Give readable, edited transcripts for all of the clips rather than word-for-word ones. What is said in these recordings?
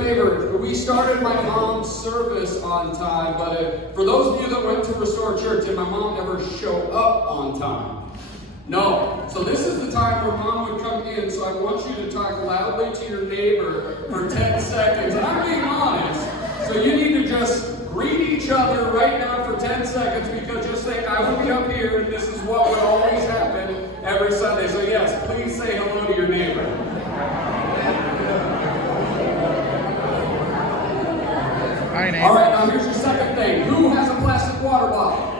We started my mom's service on time, but for those of you that went to Restore Church, did my mom ever show up on time? No. So this is the time where mom would come in, so I want you to talk loudly to your neighbor for 10 seconds. And I'm being honest, so you need to just greet each other right now for 10 seconds, because just think, I will be up here, and this is what would always happen every Sunday. So yes, please say hello to your neighbor. All right, now here's your second thing. Who has a plastic water bottle?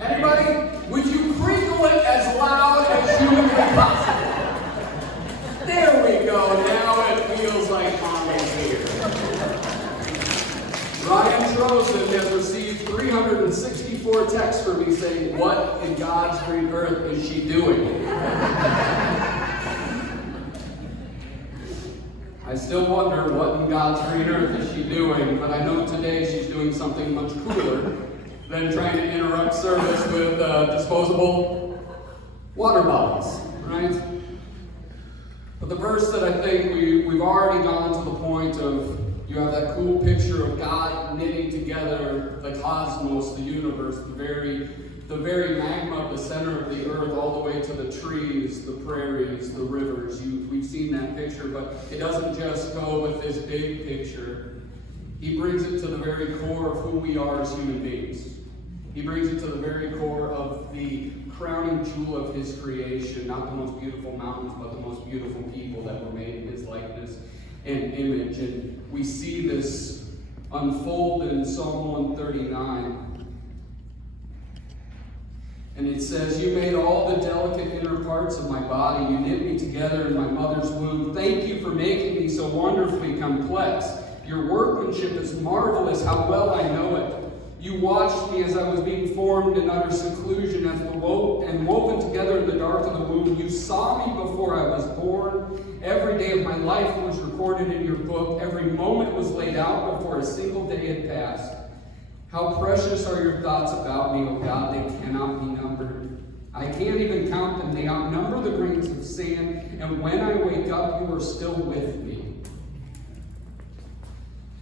Anybody? Would you crinkle it as loud as humanly possible? There we go. Now it feels like mom is here. Ryan Trozen has received 364 texts from me saying, "What in God's green earth is she doing?" I still wonder what in God's green earth is she doing, but I know today she's doing something much cooler than trying to interrupt service with disposable water bottles, right? But the verse that I think we've already gone to the point of, you have that cool picture of God knitting together the cosmos, the universe, the very magma of the center of the earth, all the way to the trees, the prairies, the rivers. We've seen that picture, but it doesn't just go with this big picture. He brings it to the very core of who we are as human beings. He brings it to the very core of the crowning jewel of his creation, not the most beautiful mountains, but the most beautiful people that were made in his likeness and image. And we see this unfold in Psalm 139. And it says, "You made all the delicate inner parts of my body. You knit me together in my mother's womb. Thank you for making me so wonderfully complex. Your workmanship is marvelous. How well I know it. You watched me as I was being formed in utter seclusion, and woven together in the dark of the womb. You saw me before I was born. Every day of my life was recorded in your book. Every moment was laid out before a single day had passed. How precious are your thoughts about me, O God, they cannot be numbered. I can't even count them. They outnumber the grains of sand, and when I wake up, you are still with me."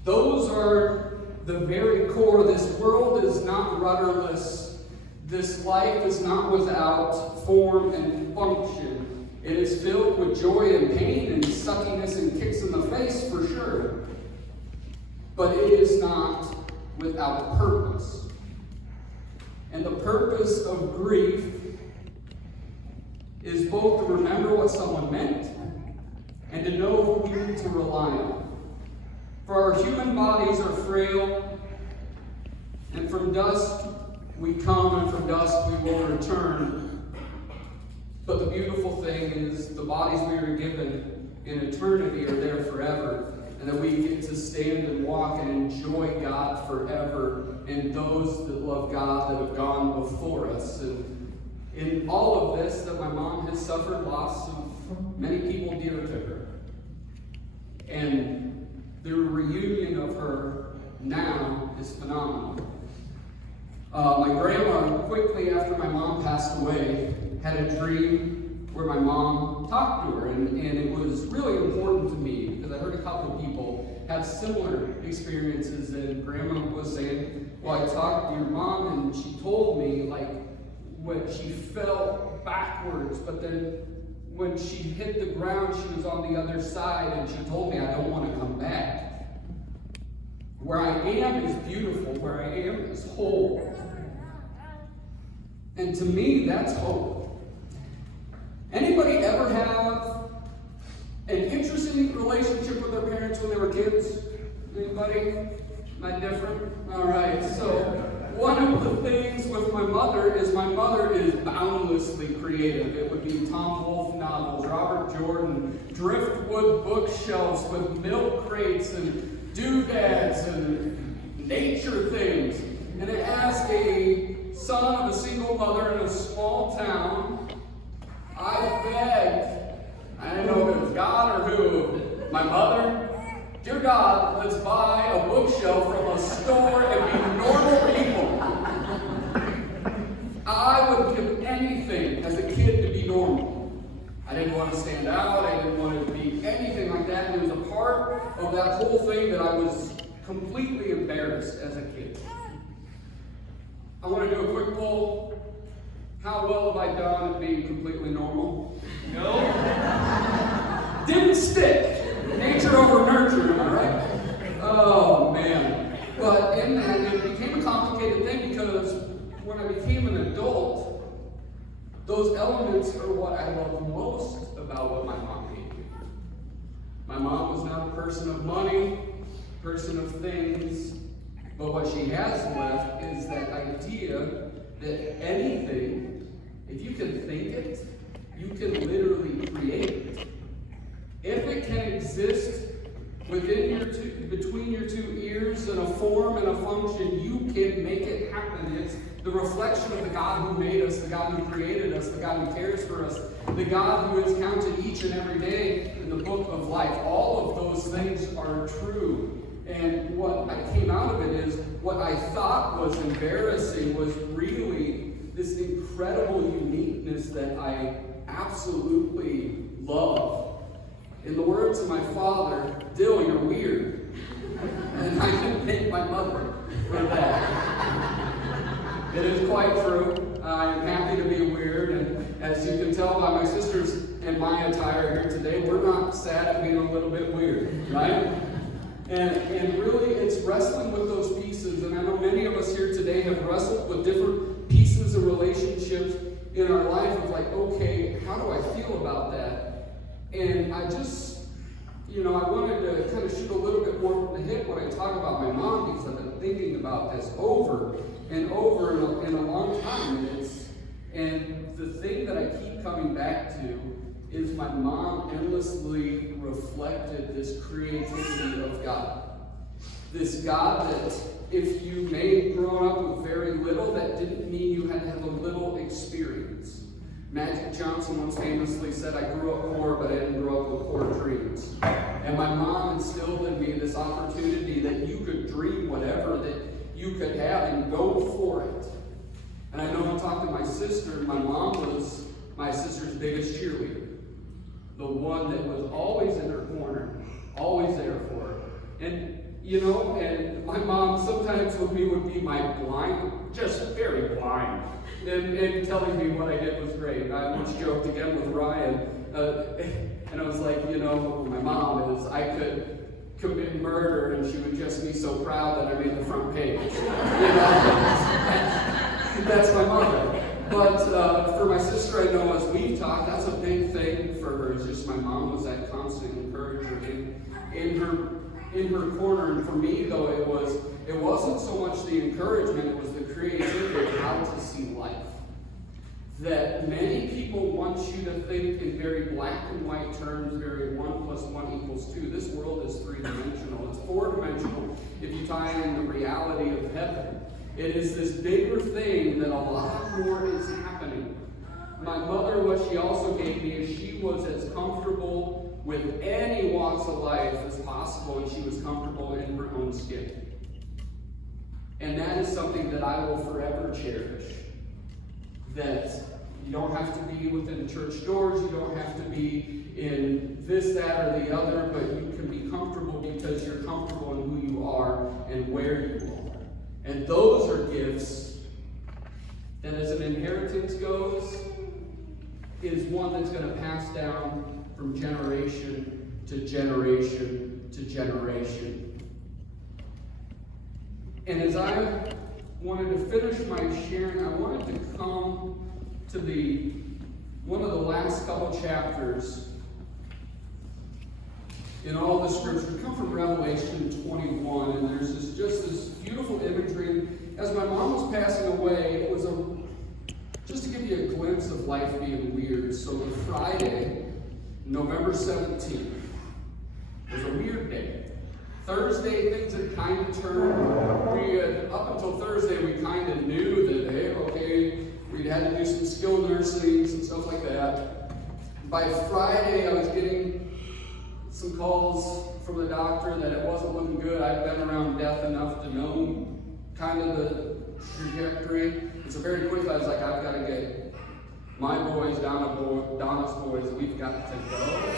Those are the very core. This world is not rudderless. This life is not without form and function. It is filled with joy and pain and suckiness and kicks in the face, for sure. But it is not without purpose. And the purpose of grief is both to remember what someone meant and to know who we need to rely on. For our human bodies are frail, and from dust we come, and from dust we will return. But the beautiful thing is the bodies we are given in eternity are there forever, and that we get to stand and walk and enjoy God forever, and those that love God that have gone before us. And in all of this, that my mom has suffered loss of many people dear to her. And the reunion of her now is phenomenal. My grandma, quickly after my mom passed away, had a dream where my mom talked to her, and it was really important to me because I heard a couple of people have similar experiences, and Grandma was saying, well, I talked to your mom and she told me like when she fell backwards, but then when she hit the ground, she was on the other side, and she told me, I don't want to come back. Where I am is beautiful, where I am is whole. And to me, that's hope. Anybody ever have an interesting relationship with their parents when they were kids? Anybody? Not different? All right. So one of the things with my mother is boundlessly creative. It would be Tom Wolfe novels, Robert Jordan, driftwood bookshelves with milk crates and doodads and nature things. And as a son of a single mother in a small town, I begged, I didn't know if it was God or who, my mother, dear God, let's buy a bookshelf from a store and be normal people. I would give anything as a kid to be normal. I didn't want to stand out. I didn't want to be anything like that. It was a part of that whole thing that I was completely embarrassed as a kid. I want to do a quick poll. How well have I done at being completely normal? No. Didn't stick. Nature over nurture, am I right? Oh, man. But in that, it became a complicated thing because when I became an adult, those elements are what I love most about what my mom gave me. My mom was not a person of money, person of things, but what she has left is that idea that anything, if you can think it, you can literally create it. If it can exist between your two ears in a form and a function, you can make it happen. It's the reflection of the God who made us, the God who created us, the God who cares for us, the God who is counted each and every day in the book of life. All of those things are true. And what I came out of it is what I thought was embarrassing was really this incredible uniqueness that I absolutely love. In the words of my father, Dill, you're weird. And I can thank my mother for that. It is quite true. I am happy to be weird, and as you can tell by my sisters and my attire here today, we're not sad at being a little bit weird, right? And really, it's wrestling with those pieces, and I know many of us here today have wrestled with different pieces of relationships in our life of like, okay, how do I feel about that? And I just, I wanted to kind of shoot a little bit more from the hip when I talk about my mom, because I've been thinking about this over and over in a long time. And the thing that I keep coming back to is my mom endlessly reflected this creativity of God. This God that if you may have grown up with very little, that didn't mean you had to have a little experience. Magic Johnson once famously said, I grew up poor, but I didn't grow up with poor dreams. And my mom instilled in me this opportunity that you could dream whatever that you could have and go for it. And I know I talked to my sister, my mom was my sister's biggest cheerleader. The one that was always in her corner, always there for her. And and my mom sometimes with me would be my blind, just very blind, and telling me what I did was great. I once joked again with Ryan, and I was like, my mom is, I could commit murder and she would just be so proud that I made the front page. That's my mother. But for my sister, I know as we've talked, that's a big thing for her. It's just my mom was that constant encourager in her corner. And for me, though, it wasn't so much the encouragement, it was the creativity of how to see life. That many people want you to think in very black and white terms, very 1 + 1 = 2. This world is 3-dimensional. It's 4-dimensional if you tie in the reality of heaven. It is this bigger thing that a lot more is happening. My mother, what she also gave me is she was as comfortable with any walks of life as possible, and she was comfortable in her own skin. And that is something that I will forever cherish. That you don't have to be within church doors, you don't have to be in this, that, or the other, but you can be comfortable because you're comfortable in who you are and where you are. And those are gifts that, as an inheritance goes, is one that's going to pass down from generation to generation to generation. And as I wanted to finish my sharing, I wanted to come to one of the last couple chapters in all the scripture. We come from Revelation 21, and there's just this beautiful imagery. As my mom was passing away, it was just to give you a glimpse of life being weird. So the Friday, November 17th, was a weird day. Thursday, things had kind of turned. Up until Thursday, we kind of knew that, hey, okay, we had to do some skilled nursing and stuff like that. By Friday, I was getting some calls from the doctor that it wasn't looking good. I've been around death enough to know kind of the trajectory. And so very quickly, I was like, I've got to get my boys, Donna's boys, we've got to go.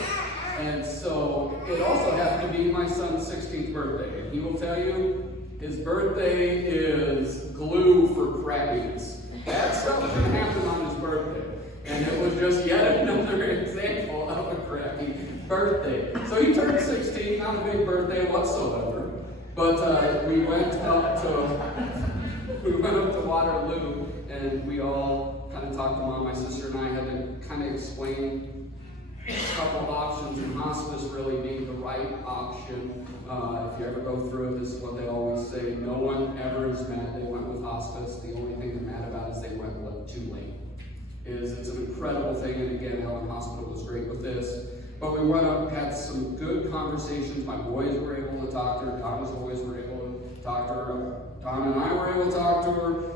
And so it also happened to be my son's 16th birthday. And he will tell you his birthday is glue for crappies. That stuff can happen on his birthday. And it was just yet another example of a crappy birthday. So he turned 16, not a big birthday whatsoever. But we went up to Waterloo, and we all kind of talked to Mom. My sister and I had to kind of explain a couple of options, and hospice really being the right option. If you ever go through it, this is what they always say: no one ever is mad they went with hospice. The only thing they're mad about is they went too late. It's an incredible thing, and again, Helen Hospital was great with this. But we went up, had some good conversations. My boys were able to talk to her. Donna's boys were able to talk to her. Donna and I were able to talk to her.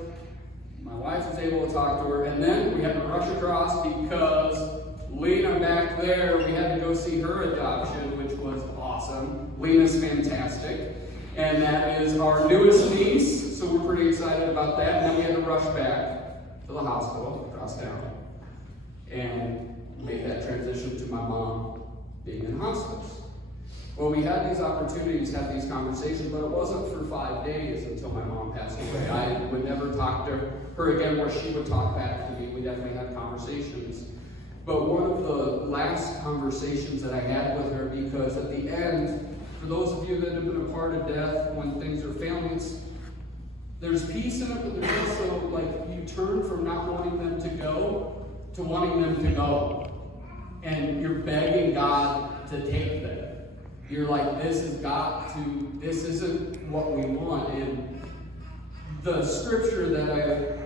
My wife was able to talk to her. And then we had to rush across because Lena back there, we had to go see her adoption, which was awesome. Lena's fantastic. And that is our newest niece, so we're pretty excited about that. And then we had to rush back to the hospital across town and make that transition to my mom being in hospice. Well, we had these opportunities, had these conversations, but it wasn't for 5 days until my mom passed away. I would never talk to her again where she would talk back to me. We definitely had conversations. But one of the last conversations that I had with her, because at the end, for those of you that have been a part of death, when things are failing, there's peace in it, but there's also, like, you turn from not wanting them to go to wanting them to go. And you're begging God to take them. You're like, this isn't what we want. And the scripture that I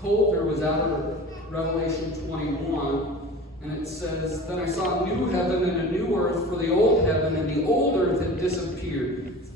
told her was out of Revelation 21. And it says, then I saw a new heaven and a new earth, for the old heaven and the old earth had disappeared.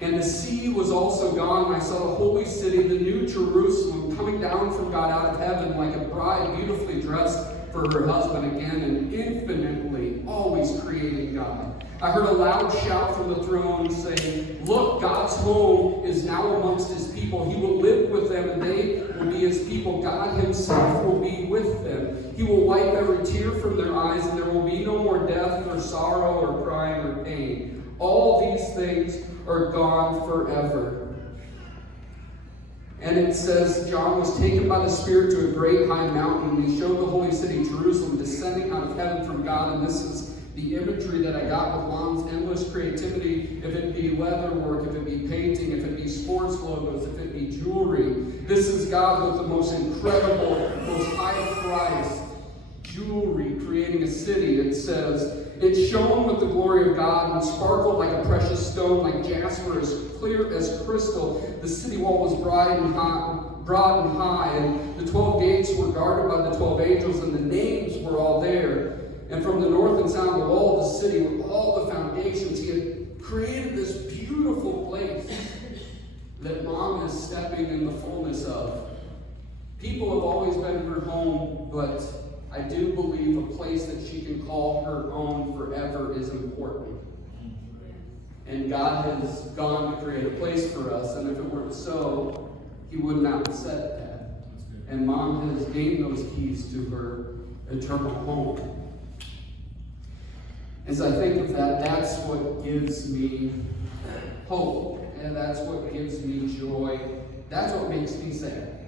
And the sea was also gone, and I saw the holy city, the new Jerusalem, coming down from God out of heaven like a bride beautifully dressed for her husband, again, and infinitely, always creating God. I heard a loud shout from the throne saying, look, God's home is now amongst his people. He will live with them, and they will be his people. God himself will be with them. He will wipe every tear from their eyes, and there will be no more death, or sorrow, or crying, or pain. All these things are gone forever. And it says, John was taken by the Spirit to a great high mountain, and he showed the holy city, Jerusalem, descending out of heaven from God. And this is the imagery that I got with Mom's endless creativity. If it be leather work, if it be painting, if it be sports logos, if it be jewelry. This is God with the most incredible, most high-priced jewelry, creating a city. It says, it shone with the glory of God and sparkled like a precious stone, like jasper, as clear as crystal. The city wall was broad and high, and the 12 gates were guarded by the 12 angels, and the names were all there. And from the north and south of all the city, with all the foundations, he had created this beautiful place that Mom is stepping in the fullness of. People have always been her home, but I do believe a place that she can call her own forever is important. And God has gone to create a place for us, and if it weren't so, he would not have said that. And Mom has gained those keys to her eternal home. As I think of that, that's what gives me hope, and that's what gives me joy. That's what makes me sad.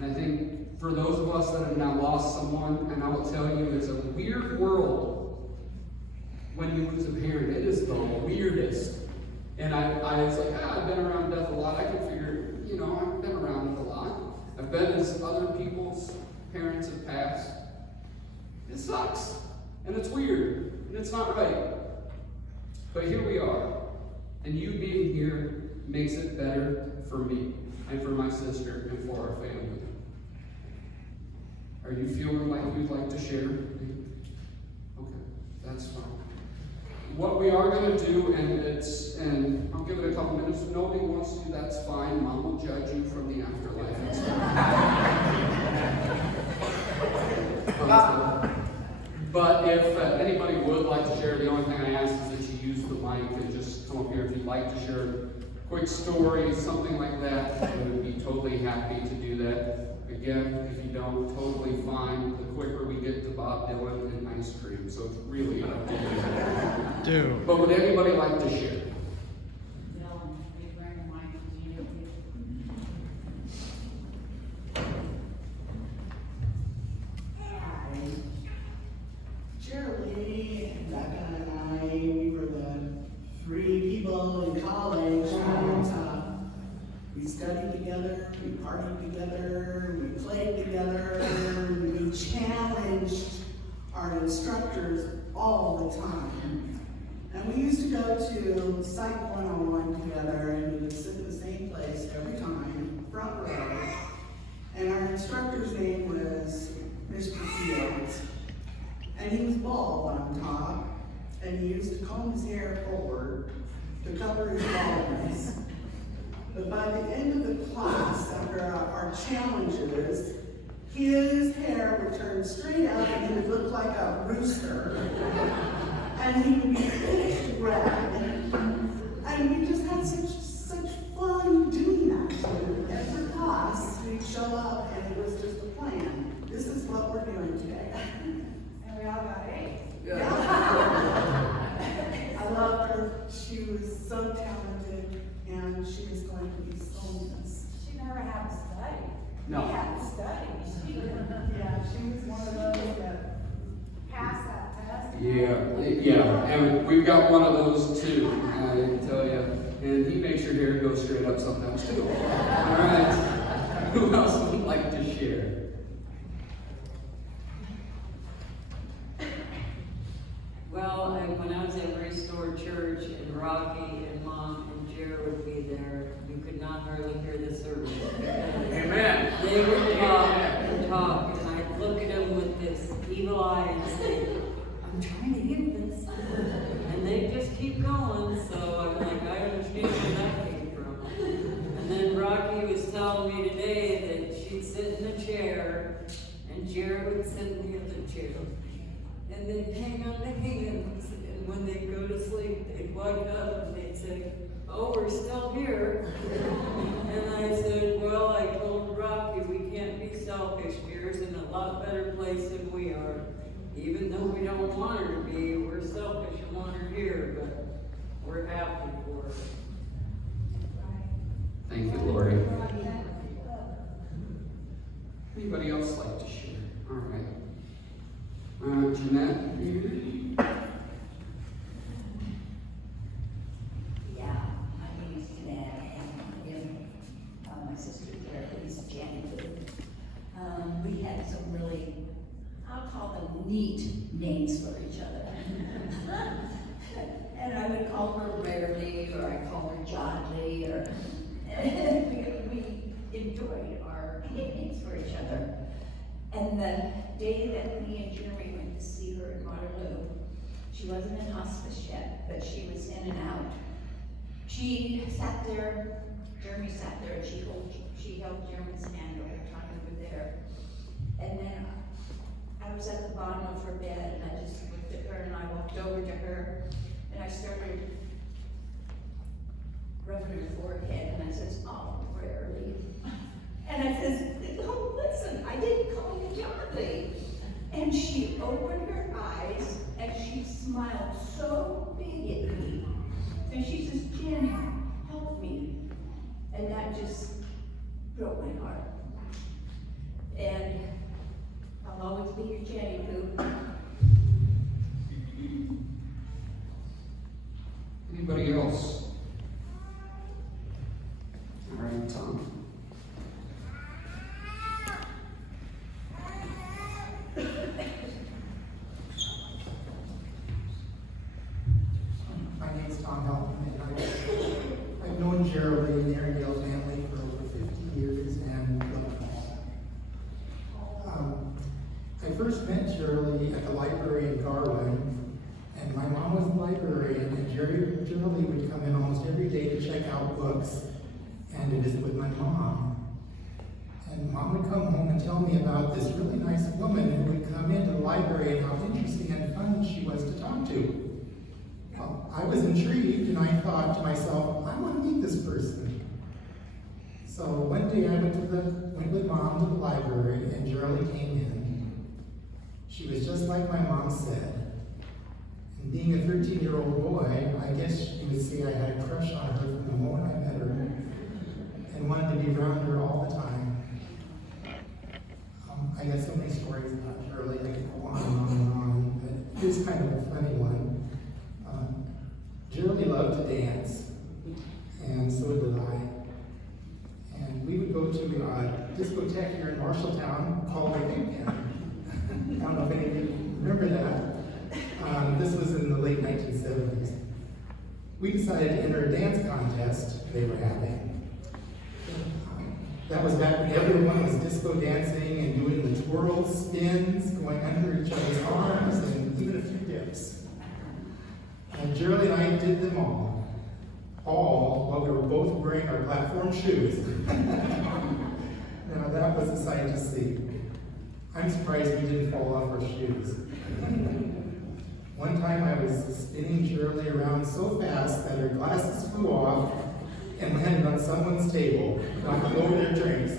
And I think for those of us that have now lost someone, and I will tell you, it's a weird world when you lose a parent. It is the weirdest. And I was like, I've been around death a lot. I can figure, I've been around it a lot. I've been as other people's parents have passed. It sucks. And it's weird. And it's not right. But here we are. And you being here makes it better for me and for my sister and for our family. Are you feeling like you'd like to share? Okay, that's fine. What we are going to do, and I'll give it a couple minutes. If nobody wants to, that's fine. Mom will judge you from the afterlife. But if anybody would like to share, the only thing I ask is that you use the mic and just come up here if you'd like to share a quick story, something like that. I would be totally happy to do that. Again, if you don't, totally fine. The quicker we get to Bob Dylan and ice cream, so it's really up to you. Do. But would anybody like to share? Jerilee, Becca, and I, we were the three people in college that we studied together, we partied together, we played together, we challenged our instructors all the time. And we used to go to Psych 101 together, and we would sit in the same place every time, front row. And our instructor's name was Mr. Fields. And he was bald on top, and he used to comb his hair forward to cover his baldness. But by the end of the class, after our challenges, his hair would turn straight up and he would look like a rooster. And he would be pitch red. And we just had such fun doing that. Every class, we'd show up and it was just a plan. This is what we're doing today. We all got A's. Yeah. I loved her. She was so talented, and she is going to be so missed. She never had to study. No. We had to study. Yeah, she was one of those that Passed that test. Yeah, and we've got one of those too, I tell you. And he makes your hair go straight up sometimes too. All right, who else would like to share? Well, when I was at Restore Church and Rocky and Mom and Jared would be there, you could not hardly hear the service. Amen. They would talk and talk, and I'd look at them with this evil eye and say, I'm trying to get this. And they just keep going, so I'm like, I understand where that came from. And then Rocky was telling me today that she'd sit in a chair, and Jared would sit in the other chair. And they'd hang on to hands, and when they'd go to sleep, they'd wake up and they'd say, oh, we're still here. And I said, well, I told Rocky we can't be selfish. Jared's in a lot better place than we are. Even though we don't want her to be, we're selfish and want her here, but we're happy for her. Thank you, Lori. Anybody else like to share? All right. Jeanette? Yeah, my name is Jeanette, and my sister Jerilee's Jerilee. We had some really, I'll call them neat names for each other. And I would call her Rarely, or I call her Jodly, or we enjoyed our nicknames for each other. And the day that me and Jeremy went to see her in Waterloo, she wasn't in hospice yet, but she was in and out. She sat there, Jeremy sat there, and she held Jeremy's hand over time over there. And then I was at the bottom of her bed, and I just looked at her, and I walked over to her, and I started rubbing her forehead, and I says, oh, Rarely. And I says, oh, listen, I didn't call you Jerilee. And she opened her eyes, and she smiled so big at me. And she says, Jenny, help me. And that just broke my heart. And I'll always be your Jenny Poo. Anybody else? All right, Tom. My name is Tom Helton, and I've known Jerilee and the Airedale family for over 50 years and love them all. I first met Jerilee at the library in Garland, and my mom was a librarian, and Jerilee would come in almost every day to check out books and to visit with my mom. And Mom would come home and tell me about this really nice woman who would come into the library and how interesting and fun she was to talk to. Well, I was intrigued, and I thought to myself, I want to meet this person. So one day I went with Mom to the library, and Jerilee came in. She was just like my mom said. And being a 13-year-old boy, I guess you would say I had a crush on her from the moment I met her, and wanted to be around her all the time. I got so many stories about Jerilee, I could go on and on, but here's kind of a funny one. Jerilee loved to dance, and so did I. And we would go to a discotheque here in Marshalltown called the Big Pen. I don't know if any of you remember that. This was in the late 1970s. We decided to enter a dance contest they were having. That was back when everyone was disco dancing and doing the twirl spins, going under each other's arms, and even a few dips. And Jerilee and I did them all while we were both wearing our platform shoes. Now that was a sight to see. I'm surprised we didn't fall off our shoes. One time I was spinning Jerilee around so fast that her glasses flew off and landed on someone's table, knocking over their drinks.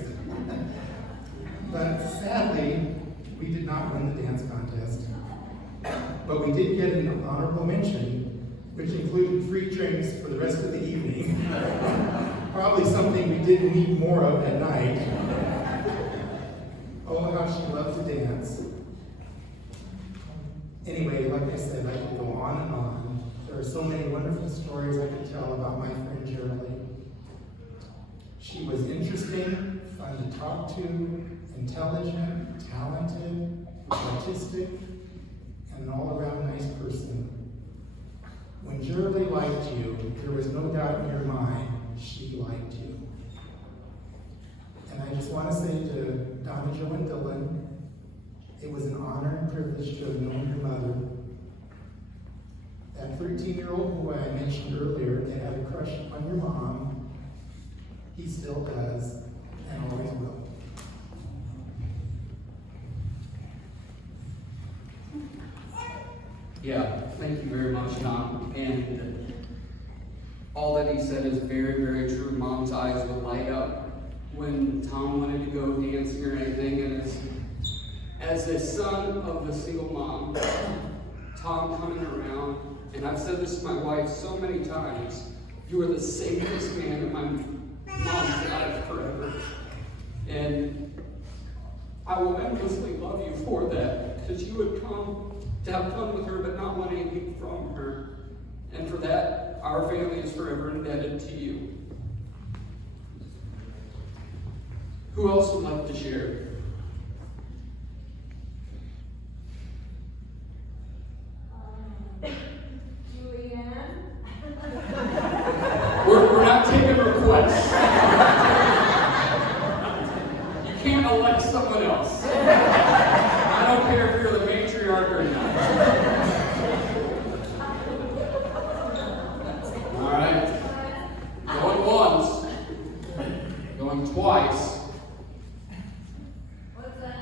But sadly, we did not win the dance contest. But we did get an honorable mention, which included free drinks for the rest of the evening. Probably something we didn't need more of at night. Oh, how she loved to dance. Anyway, like I said, I could go on and on. There are so many wonderful stories I could tell about my friend Jerilee. She was interesting, fun to talk to, intelligent, talented, artistic, and an all-around nice person. When Jerilee liked you, there was no doubt in your mind she liked you. And I just want to say to Donna, Joe, and Dylan, it was an honor and privilege to have known your mother. That 13-year-old boy I mentioned earlier that had a crush on your mom, he still does, and always will. Yeah, thank you very much, Tom. And all that he said is very, very true. Mom's eyes would light up when Tom wanted to go dancing or anything. And as a son of a single mom, Tom coming around, and I've said this to my wife so many times, you are the safest man in my mom's life forever. And I will endlessly love you for that, because you would come to have fun with her, but not want anything from her. And for that, our family is forever indebted to you. Who else would like to share? We're not taking requests. You can't elect someone else. I don't care if you're the matriarch or not. All right. Going once. Going twice. What's that?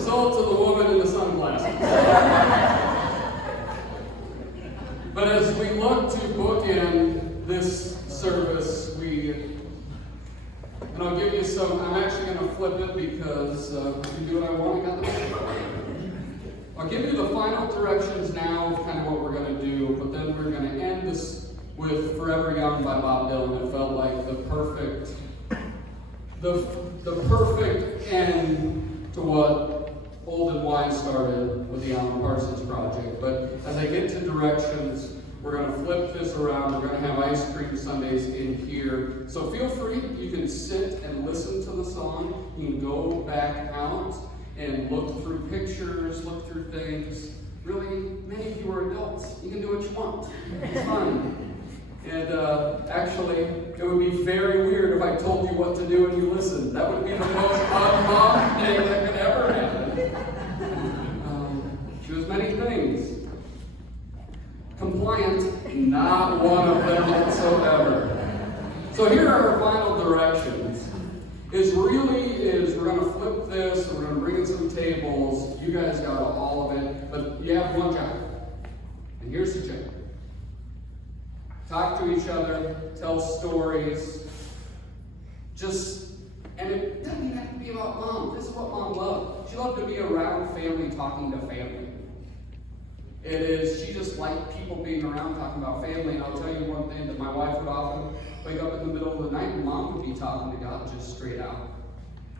Sold to the woman in the sunglasses. But as we look to bookend this service, and I'll give you some, I'm actually going to flip it because I can do what I want. I got the I'll give you the final directions now of kind of what we're going to do, but then we're going to end this with Forever Young by Bob Dylan. It felt like the perfect end to what Old and Wise started with the Alan Parsons Project. But as I get to directions, we're going to flip this around. We're going to have ice cream sundaes in here. So feel free. You can sit and listen to the song. You can go back out and look through pictures, look through things. Really, many of you are adults. You can do what you want. It's fun. And actually, it would be very weird if I told you what to do and you listened. That would be the most odd thing that could ever happen. Choose many things. Compliant, not one of them whatsoever. So here are our final directions. We're going to flip this, and we're going to bring in some tables. You guys got all of it, but you have one job. And here's the job. talk to each other, tell stories, and it doesn't even have to be about mom. This is what mom loved. She loved to be around family, talking to family. She just liked people being around, talking about family. And I'll tell you one thing, that my wife would often wake up in the middle of the night and mom would be talking to God just straight out.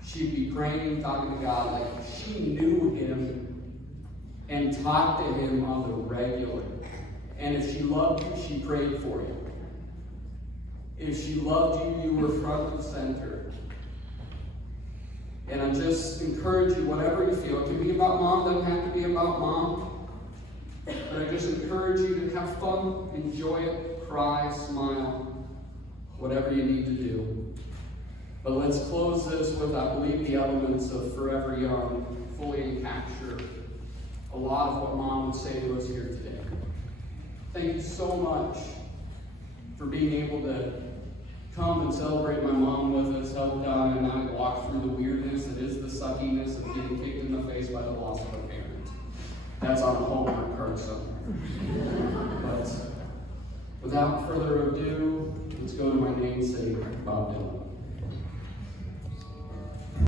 She'd be praying, talking to God like she knew him and talked to him on the regular. And if she loved you, she prayed for you. If she loved you, you were front and center. And I just encourage you, whatever you feel, it can be about mom, doesn't have to be about mom. But I just encourage you to have fun, enjoy it, cry, smile, whatever you need to do. But let's close this with, I believe, the elements of Forever Young fully capture a lot of what mom would say to us here today. Thank you so much for being able to come and celebrate my mom with us, help Don and I walk through the weirdness that is the suckiness of getting kicked in the face by the loss of a parent. That's on a Hallmark card somewhere. But without further ado, let's go to my namesake, Bob Dylan.